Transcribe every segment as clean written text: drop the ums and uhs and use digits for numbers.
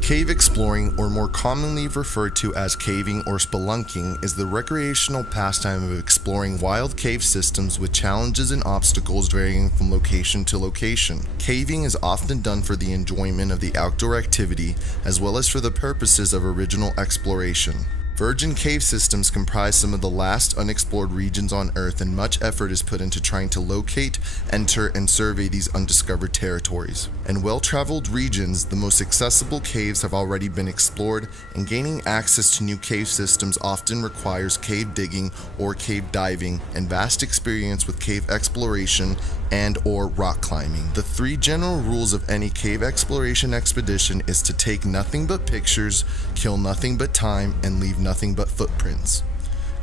Cave exploring, or more commonly referred to as caving or spelunking, is the recreational pastime of exploring wild cave systems with challenges and obstacles varying from location to location. Caving is often done for the enjoyment of the outdoor activity, as well as for the purposes of original exploration. Virgin cave systems comprise some of the last unexplored regions on Earth, and much effort is put into trying to locate, enter, and survey these undiscovered territories. In well-traveled regions, the most accessible caves have already been explored, and gaining access to new cave systems often requires cave digging or cave diving, and vast experience with cave exploration and/or rock climbing. The three general rules of any cave exploration expedition is to take nothing but pictures, kill nothing but time, and leave nothing but footprints.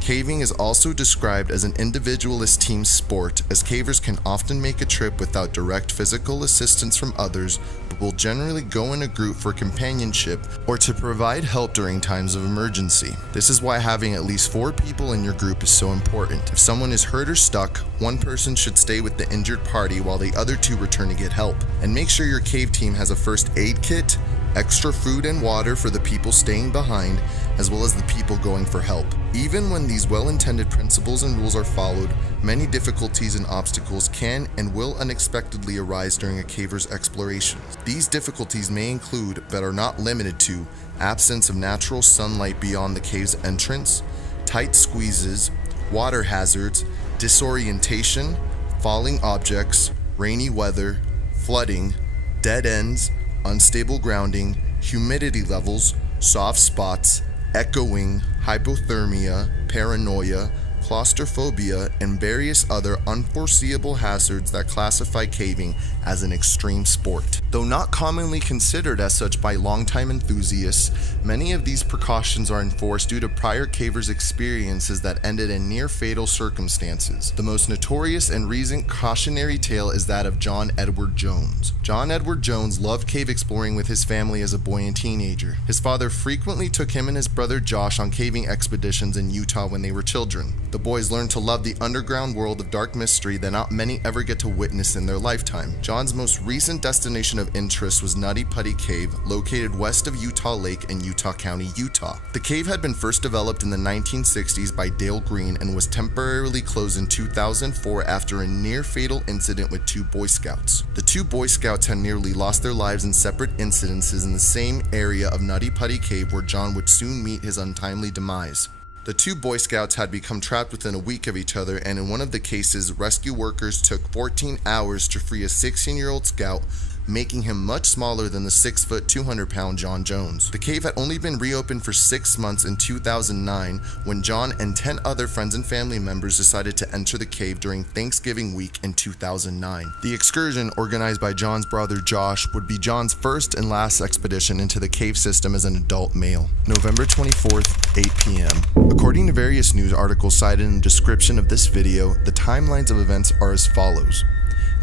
Caving is also described as an individualist team sport, as cavers can often make a trip without direct physical assistance from others, but will generally go in a group for companionship or to provide help during times of emergency. This is why having at least 4 people in your group is so important. If someone is hurt or stuck, one person should stay with the injured party while the other 2 return to get help. And make sure your cave team has a first aid kit, extra food and water for the people staying behind, as well as the people going for help. Even when these well-intended principles and rules are followed, many difficulties and obstacles can and will unexpectedly arise during a caver's explorations. These difficulties may include, but are not limited to, absence of natural sunlight beyond the cave's entrance, tight squeezes, water hazards, disorientation, falling objects, rainy weather, flooding, dead ends, unstable grounding, humidity levels, soft spots, echoing, hypothermia, paranoia, claustrophobia, and various other unforeseeable hazards that classify caving as an extreme sport. Though not commonly considered as such by longtime enthusiasts, many of these precautions are enforced due to prior cavers' experiences that ended in near-fatal circumstances. The most notorious and recent cautionary tale is that of John Edward Jones. John Edward Jones loved cave exploring with his family as a boy and teenager. His father frequently took him and his brother Josh on caving expeditions in Utah when they were children. The boys learned to love the underground world of dark mystery that not many ever get to witness in their lifetime. John's most recent destination of interest was Nutty Putty Cave, located west of Utah Lake in Utah County, Utah. The cave had been first developed in the 1960s by Dale Green and was temporarily closed in 2004 after a near-fatal incident with 2 Boy Scouts. The 2 Boy Scouts had nearly lost their lives in separate incidences in the same area of Nutty Putty Cave, where John would soon meet his untimely demise. The 2 Boy Scouts had become trapped within a week of each other, and in one of the cases, rescue workers took 14 hours to free a 16-year-old scout, making him much smaller than the 6-foot, 200-pound John Jones. The cave had only been reopened for 6 months in 2009 when John and 10 other friends and family members decided to enter the cave during Thanksgiving week in 2009. The excursion, organized by John's brother Josh, would be John's first and last expedition into the cave system as an adult male. November 24th, 8 p.m. According to various news articles cited in the description of this video, the timelines of events are as follows.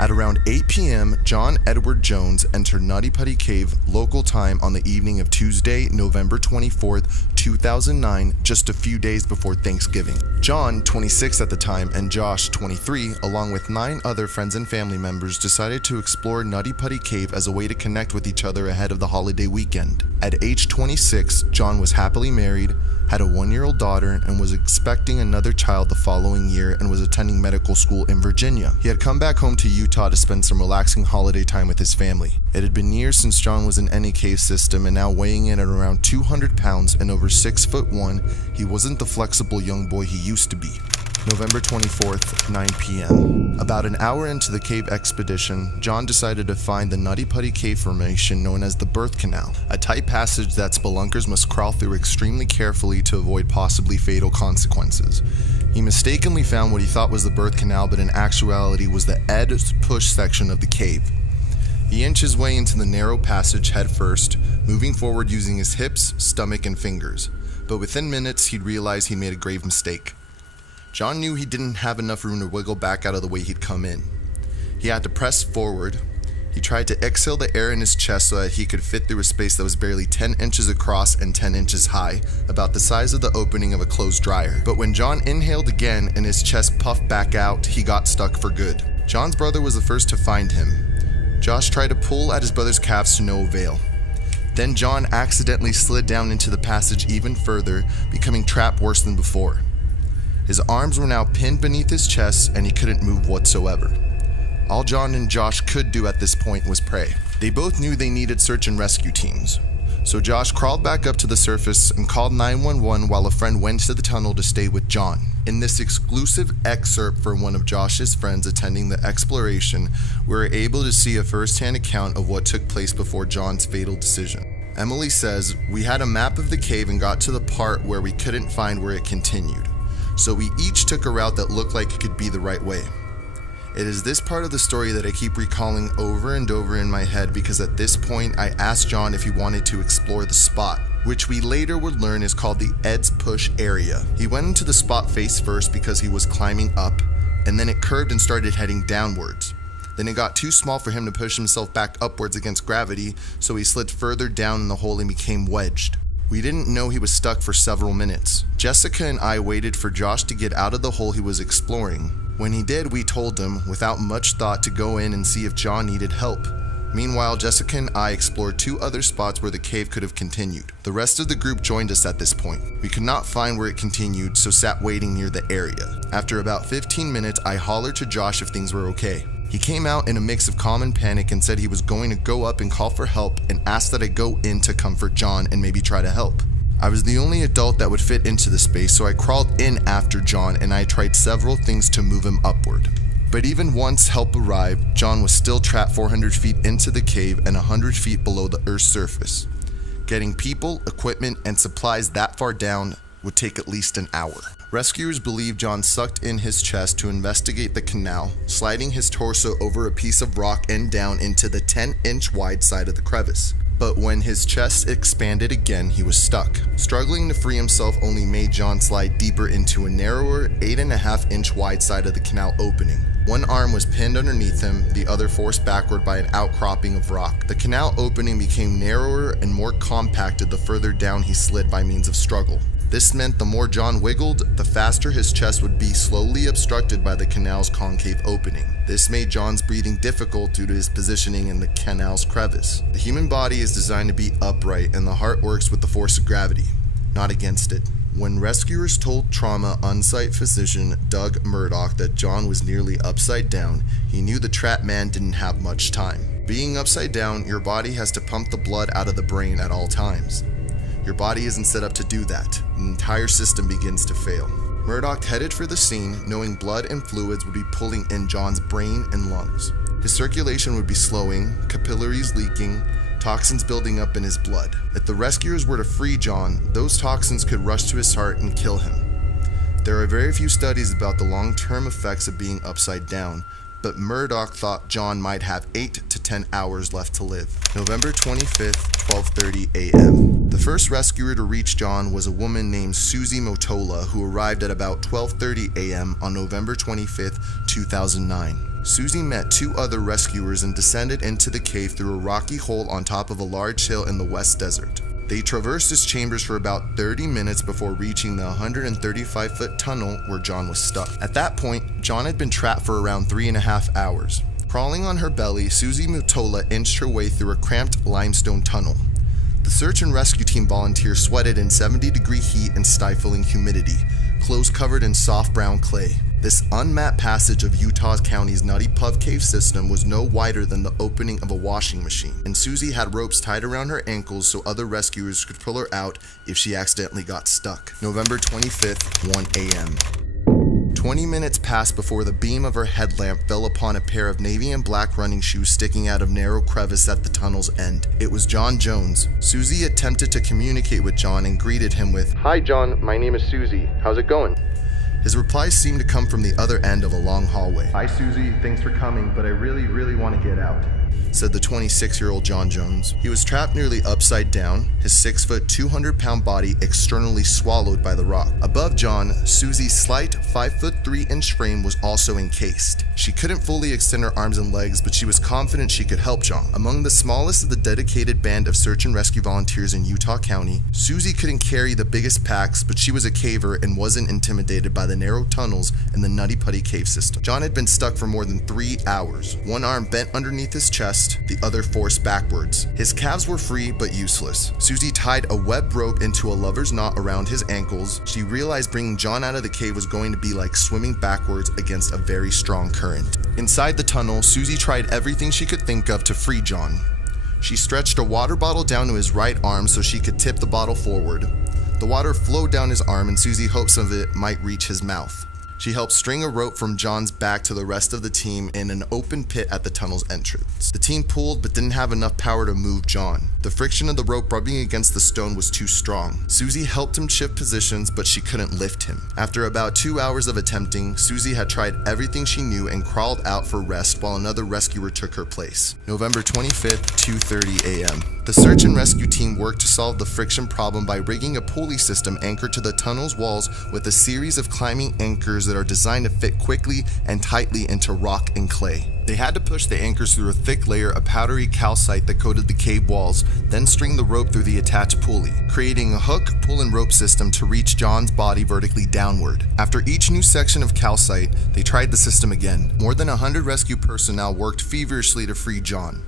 At around 8 p.m., John Edward Jones entered Nutty Putty Cave local time on the evening of Tuesday, November 24th, 2009, just a few days before Thanksgiving. John, 26 at the time, and Josh, 23, along with 9 other friends and family members, decided to explore Nutty Putty Cave as a way to connect with each other ahead of the holiday weekend. At age 26, John was happily married, had a 1-year-old daughter, and was expecting another child the following year and was attending medical school in Virginia. He had come back home to Utah to spend some relaxing holiday time with his family. It had been years since John was in any cave system, and now weighing in at around 200 pounds and over 6'1", he wasn't the flexible young boy he used to be. November 24th, 9 p.m. About an hour into the cave expedition, John decided to find the Nutty Putty cave formation known as the birth canal, a tight passage that spelunkers must crawl through extremely carefully to avoid possibly fatal consequences. He mistakenly found what he thought was the birth canal, but in actuality was the edge push section of the cave. He inched his way into the narrow passage head first, moving forward using his hips, stomach, and fingers. But within minutes, he'd realized he made a grave mistake. John knew he didn't have enough room to wiggle back out of the way he'd come in. He had to press forward. He tried to exhale the air in his chest so that he could fit through a space that was barely 10 inches across and 10 inches high, about the size of the opening of a clothes dryer. But when John inhaled again and his chest puffed back out, he got stuck for good. John's brother was the first to find him. Josh tried to pull at his brother's calves to no avail. Then John accidentally slid down into the passage even further, becoming trapped worse than before. His arms were now pinned beneath his chest and he couldn't move whatsoever. All John and Josh could do at this point was pray. They both knew they needed search and rescue teams. So Josh crawled back up to the surface and called 911 while a friend went to the tunnel to stay with John. In this exclusive excerpt from one of Josh's friends attending the exploration, we were able to see a first-hand account of what took place before John's fatal decision. Emily says, "We had a map of the cave and got to the part where we couldn't find where it continued. So we each took a route that looked like it could be the right way. It is this part of the story that I keep recalling over and over in my head because at this point I asked John if he wanted to explore the spot, which we later would learn is called the Ed's Push area. He went into the spot face first because he was climbing up, and then it curved and started heading downwards. Then it got too small for him to push himself back upwards against gravity, so he slid further down in the hole and became wedged. We didn't know he was stuck for several minutes. Jessica and I waited for Josh to get out of the hole he was exploring. When he did, we told him, without much thought, to go in and see if John needed help. Meanwhile, Jessica and I explored 2 other spots where the cave could have continued. The rest of the group joined us at this point. We could not find where it continued, so sat waiting near the area. After about 15 minutes, I hollered to Josh if things were okay. He came out in a mix of calm and panic and said he was going to go up and call for help and asked that I go in to comfort John and maybe try to help. I was the only adult that would fit into the space, so I crawled in after John and I tried several things to move him upward. But even once help arrived, John was still trapped 400 feet into the cave and 100 feet below the Earth's surface. Getting people, equipment, and supplies that far down would take at least an hour. Rescuers believe John sucked in his chest to investigate the canal, sliding his torso over a piece of rock and down into the 10-inch wide side of the crevice. But when his chest expanded again, he was stuck. Struggling to free himself only made John slide deeper into a narrower 8.5-inch wide side of the canal opening. One arm was pinned underneath him, the other forced backward by an outcropping of rock. The canal opening became narrower and more compacted the further down he slid by means of struggle. This meant the more John wiggled, the faster his chest would be slowly obstructed by the canal's concave opening. This made John's breathing difficult due to his positioning in the canal's crevice. The human body is designed to be upright and the heart works with the force of gravity, not against it. When rescuers told trauma on-site physician Doug Murdoch that John was nearly upside down, he knew the trapped man didn't have much time. Being upside down, your body has to pump the blood out of the brain at all times. Your body isn't set up to do that. The entire system begins to fail. Murdoch headed for the scene, knowing blood and fluids would be pulling in John's brain and lungs. His circulation would be slowing, capillaries leaking, toxins building up in his blood. If the rescuers were to free John, those toxins could rush to his heart and kill him. There are very few studies about the long-term effects of being upside down, but Murdoch thought John might have 8 to 10 hours left to live. November 25th, 12:30 a.m. The first rescuer to reach John was a woman named Susie Motola, who arrived at about 12:30 a.m. on November 25th, 2009. Susie met 2 other rescuers and descended into the cave through a rocky hole on top of a large hill in the West Desert. They traversed its chambers for about 30 minutes before reaching the 135-foot tunnel where John was stuck. At that point, John had been trapped for around 3.5 hours. Crawling on her belly, Susie Mutola inched her way through a cramped limestone tunnel. The search and rescue team volunteers sweated in 70-degree heat and stifling humidity, clothes covered in soft brown clay. This unmapped passage of Utah County's Nutty Putty cave system was no wider than the opening of a washing machine, and Susie had ropes tied around her ankles so other rescuers could pull her out if she accidentally got stuck. November 25th, 1 a.m. 20 minutes passed before the beam of her headlamp fell upon a pair of navy and black running shoes sticking out of narrow crevice at the tunnel's end. It was John Jones. Susie attempted to communicate with John and greeted him with, "Hi John, my name is Susie. How's it going?" His replies seemed to come from the other end of a long hallway. "Hi Susie, thanks for coming, but I really want to get out," said the 26-year-old John Jones. He was trapped nearly upside down, his 6-foot, 200-pound body externally swallowed by the rock. Above John, Susie's slight 5-foot 3-inch frame was also encased. She couldn't fully extend her arms and legs, but she was confident she could help John. Among the smallest of the dedicated band of search and rescue volunteers in Utah County, Susie couldn't carry the biggest packs, but she was a caver and wasn't intimidated by the narrow tunnels in the Nutty Putty cave system. John had been stuck for more than 3 hours, one arm bent underneath his chest, the other forced backwards. His calves were free but useless. Susie tied a web rope into a lover's knot around his ankles. She realized bringing John out of the cave was going to be like swimming backwards against a very strong current. Inside the tunnel, Susie tried everything she could think of to free John. She stretched a water bottle down to his right arm so she could tip the bottle forward. The water flowed down his arm and Susie hoped some of it might reach his mouth. She helped string a rope from John's back to the rest of the team in an open pit at the tunnel's entrance. The team pulled but didn't have enough power to move John. The friction of the rope rubbing against the stone was too strong. Susie helped him shift positions, but she couldn't lift him. After about 2 hours of attempting, Susie had tried everything she knew and crawled out for rest while another rescuer took her place. November 25th, 2:30 a.m. The search and rescue team worked to solve the friction problem by rigging a pulley system anchored to the tunnel's walls with a series of climbing anchors that are designed to fit quickly and tightly into rock and clay. They had to push the anchors through a thick layer of powdery calcite that coated the cave walls, then string the rope through the attached pulley, creating a hook, pull, and rope system to reach John's body vertically downward. After each new section of calcite, they tried the system again. More than 100 rescue personnel worked feverishly to free John.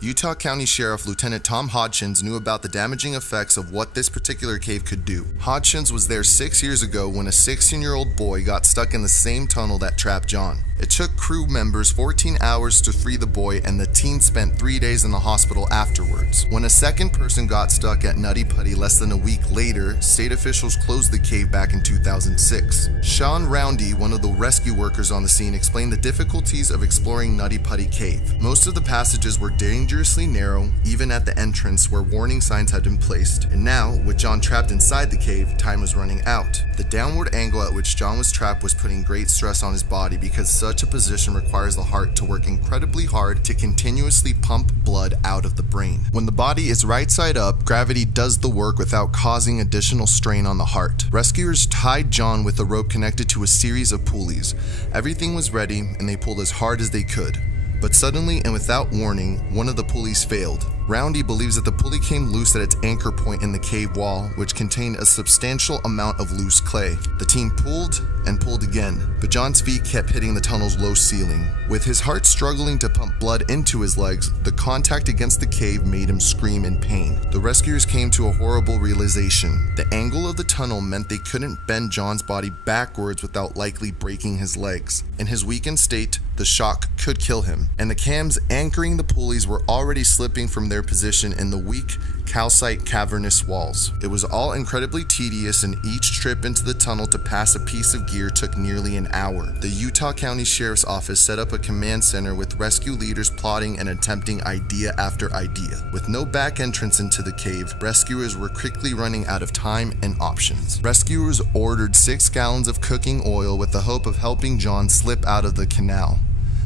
Utah County Sheriff Lieutenant Tom Hodgins knew about the damaging effects of what this particular cave could do. Hodgins was there 6 years ago when a 16-year-old boy got stuck in the same tunnel that trapped John. It took crew members 14 hours to free the boy, and the teen spent 3 days in the hospital afterwards. When a second person got stuck at Nutty Putty less than a week later, state officials closed the cave back in 2006. Sean Roundy, one of the rescue workers on the scene, explained the difficulties of exploring Nutty Putty Cave. Most of the passages were dangerously narrow, even at the entrance where warning signs had been placed, and now, with John trapped inside the cave, time was running out. The downward angle at which John was trapped was putting great stress on his body because such a position requires the heart to work incredibly hard to continuously pump blood out of the brain. When the body is right side up, gravity does the work without causing additional strain on the heart. Rescuers tied John with a rope connected to a series of pulleys. Everything was ready and they pulled as hard as they could. But suddenly and without warning, one of the pulleys failed. Roundy believes that the pulley came loose at its anchor point in the cave wall, which contained a substantial amount of loose clay. The team pulled and pulled again, but John's feet kept hitting the tunnel's low ceiling. With his heart struggling to pump blood into his legs, the contact against the cave made him scream in pain. The rescuers came to a horrible realization. The angle of the tunnel meant they couldn't bend John's body backwards without likely breaking his legs. In his weakened state, the shock could kill him, and the cams anchoring the pulleys were already slipping from their position in the weak, calcite cavernous walls. It was all incredibly tedious, and each trip into the tunnel to pass a piece of gear took nearly an hour. The Utah County Sheriff's Office set up a command center with rescue leaders plotting and attempting idea after idea. With no back entrance into the cave, rescuers were quickly running out of time and options. Rescuers ordered 6 gallons of cooking oil with the hope of helping John slip out of the canal.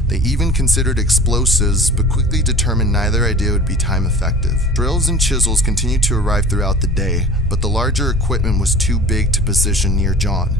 They even considered explosives, but quickly determined neither idea would be time effective. Drills and chisels continued to arrive throughout the day, but the larger equipment was too big to position near John.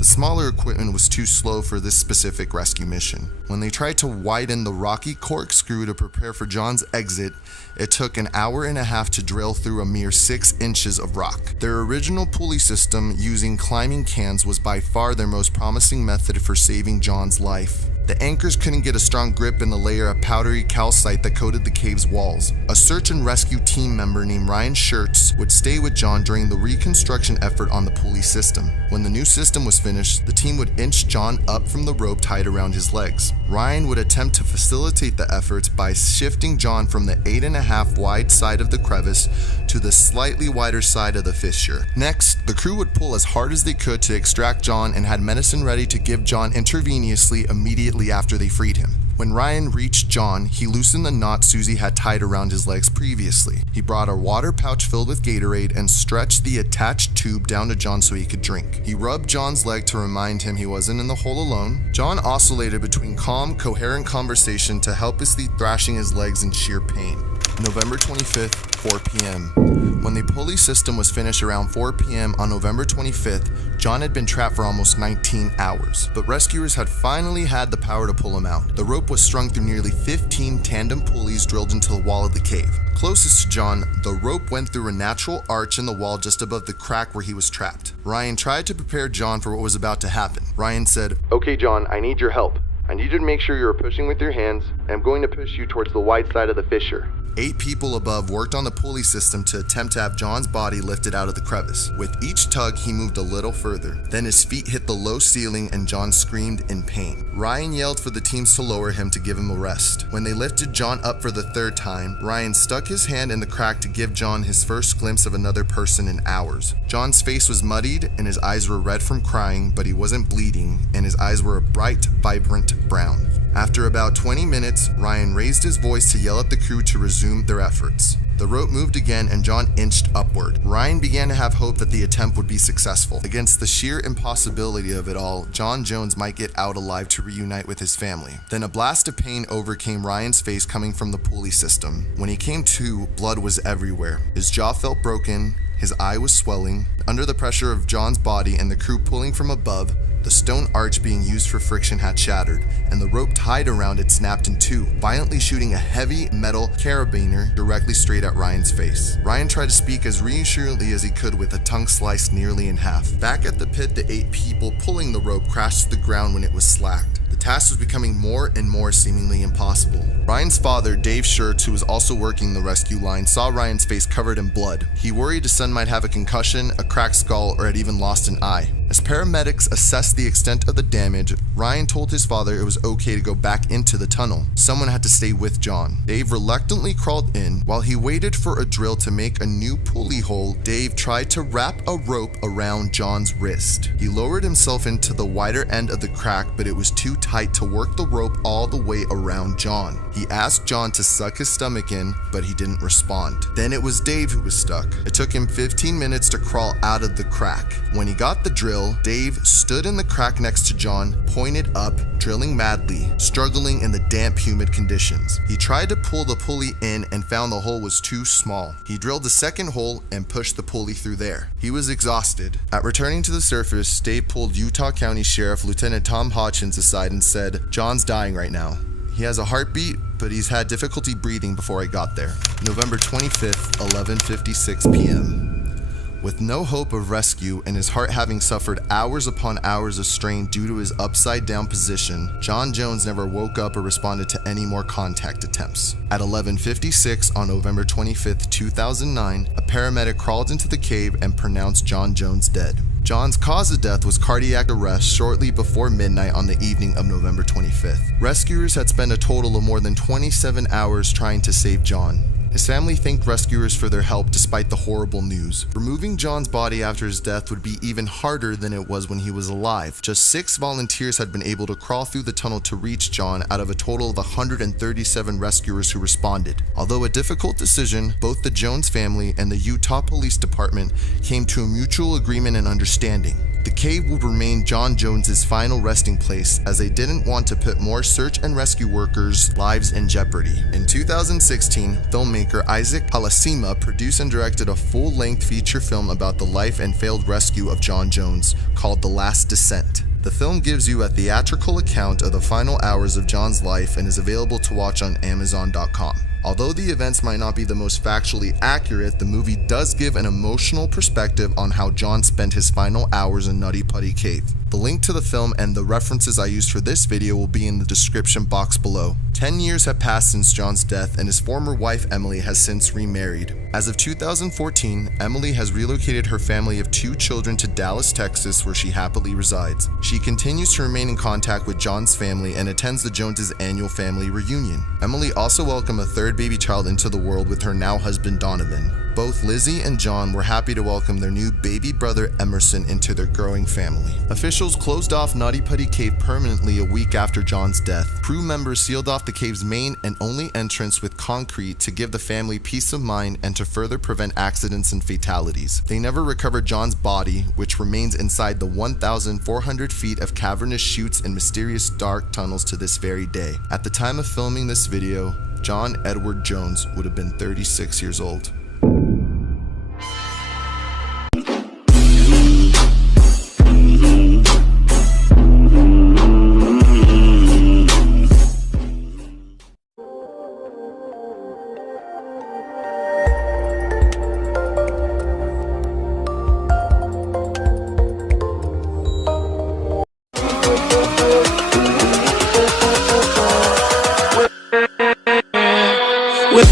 The smaller equipment was too slow for this specific rescue mission. When they tried to widen the rocky corkscrew to prepare for John's exit, it took an hour and a half to drill through a mere 6 inches of rock. Their original pulley system using climbing cans was by far their most promising method for saving John's life. The anchors couldn't get a strong grip in the layer of powdery calcite that coated the cave's walls. A search and rescue team member named Ryan Schertz would stay with John during the reconstruction effort on the pulley system. When the new system was finished, the team would inch John up from the rope tied around his legs. Ryan would attempt to facilitate the efforts by shifting John from the 8.5 wide side of the crevice to the slightly wider side of the fissure. Next, the crew would pull as hard as they could to extract John and had medicine ready to give John intravenously immediately after they freed him. When Ryan reached John, he loosened the knot Susie had tied around his legs previously. He brought a water pouch filled with Gatorade and stretched the attached tube down to John so he could drink. He rubbed John's leg to remind him he wasn't in the hole alone. John oscillated between calm, coherent conversation to helplessly thrashing his legs in sheer pain. November 25th, 4 p.m. When the pulley system was finished around 4 p.m. on November 25th, John had been trapped for almost 19 hours, but rescuers had finally had the power to pull him out. The rope was strung through nearly 15 tandem pulleys drilled into the wall of the cave. Closest to John, the rope went through a natural arch in the wall just above the crack where he was trapped. Ryan tried to prepare John for what was about to happen. Ryan said, "Okay, John, I need your help. I need you to make sure you are pushing with your hands, and I'm going to push you towards the wide side of the fissure." 8 people above worked on the pulley system to attempt to have John's body lifted out of the crevice. With each tug, he moved a little further. Then his feet hit the low ceiling and John screamed in pain. Ryan yelled for the teams to lower him to give him a rest. When they lifted John up for the 3rd time, Ryan stuck his hand in the crack to give John his first glimpse of another person in hours. John's face was muddied and his eyes were red from crying, but he wasn't bleeding, and his eyes were a bright, vibrant brown. After about 20 minutes, Ryan raised his voice to yell at the crew to resume their efforts. The rope moved again and John inched upward. Ryan began to have hope that the attempt would be successful. Against the sheer impossibility of it all, John Jones might get out alive to reunite with his family. Then a blast of pain overcame Ryan's face coming from the pulley system. When he came to, blood was everywhere. His jaw felt broken, his eye was swelling. Under the pressure of John's body and the crew pulling from above, the stone arch being used for friction had shattered, and the rope tied around it snapped in two, violently shooting a heavy metal carabiner directly straight at Ryan's face. Ryan tried to speak as reassuringly as he could with a tongue sliced nearly in half. Back at the pit, the 8 people pulling the rope crashed to the ground when it was slacked. The task was becoming more and more seemingly impossible. Ryan's father, Dave Schertz, who was also working the rescue line, saw Ryan's face covered in blood. He worried his son might have a concussion, a cracked skull, or had even lost an eye. As paramedics assessed the extent of the damage, Ryan told his father it was okay to go back into the tunnel. Someone had to stay with John. Dave reluctantly crawled in. While he waited for a drill to make a new pulley hole, Dave tried to wrap a rope around John's wrist. He lowered himself into the wider end of the crack, but it was too tight to work the rope all the way around John. He asked John to suck his stomach in, but he didn't respond. Then it was Dave who was stuck. It took him 15 minutes to crawl out of the crack. When he got the drill, Dave stood in the crack next to John, pointed up, drilling madly, struggling in the damp, humid conditions. He tried to pull the pulley in and found the hole was too small. He drilled the second hole and pushed the pulley through there. He was exhausted. At returning to the surface, Dave pulled Utah County Sheriff Lieutenant Tom Hodgins aside and said, "John's dying right now. He has a heartbeat, but he's had difficulty breathing before I got there." November 25th, 11:56 p.m. With no hope of rescue and his heart having suffered hours upon hours of strain due to his upside-down position, John Jones never woke up or responded to any more contact attempts. At 11:56 on November 25th, 2009, a paramedic crawled into the cave and pronounced John Jones dead. John's cause of death was cardiac arrest shortly before midnight on the evening of November 25th. Rescuers had spent a total of more than 27 hours trying to save John. His family thanked rescuers for their help despite the horrible news. Removing John's body after his death would be even harder than it was when he was alive. Just 6 volunteers had been able to crawl through the tunnel to reach John out of a total of 137 rescuers who responded. Although a difficult decision, both the Jones family and the Utah Police Department came to a mutual agreement and understanding. The cave would remain John Jones's final resting place, as they didn't want to put more search and rescue workers' lives in jeopardy. In 2016, filmmaker Isaac Halasima produced and directed a full-length feature film about the life and failed rescue of John Jones, called The Last Descent. The film gives you a theatrical account of the final hours of John's life and is available to watch on Amazon.com. Although the events might not be the most factually accurate, the movie does give an emotional perspective on how John spent his final hours in Nutty Putty Cave. The link to the film and the references I used for this video will be in the description box below. 10 years have passed since John's death, and his former wife Emily has since remarried. As of 2014, Emily has relocated her family of 2 children to Dallas, Texas, where she happily resides. She continues to remain in contact with John's family and attends the Joneses' annual family reunion. Emily also welcomed a 3rd baby child into the world with her now husband Donovan. Both Lizzie and John were happy to welcome their new baby brother Emerson into their growing family. Officials closed off Nutty Putty Cave permanently a week after John's death. Crew members sealed off the cave's main and only entrance with concrete to give the family peace of mind and to further prevent accidents and fatalities. They never recovered John's body, which remains inside the 1,400 feet of cavernous chutes and mysterious dark tunnels to this very day. At the time of filming this video, John Edward Jones would have been 36 years old. With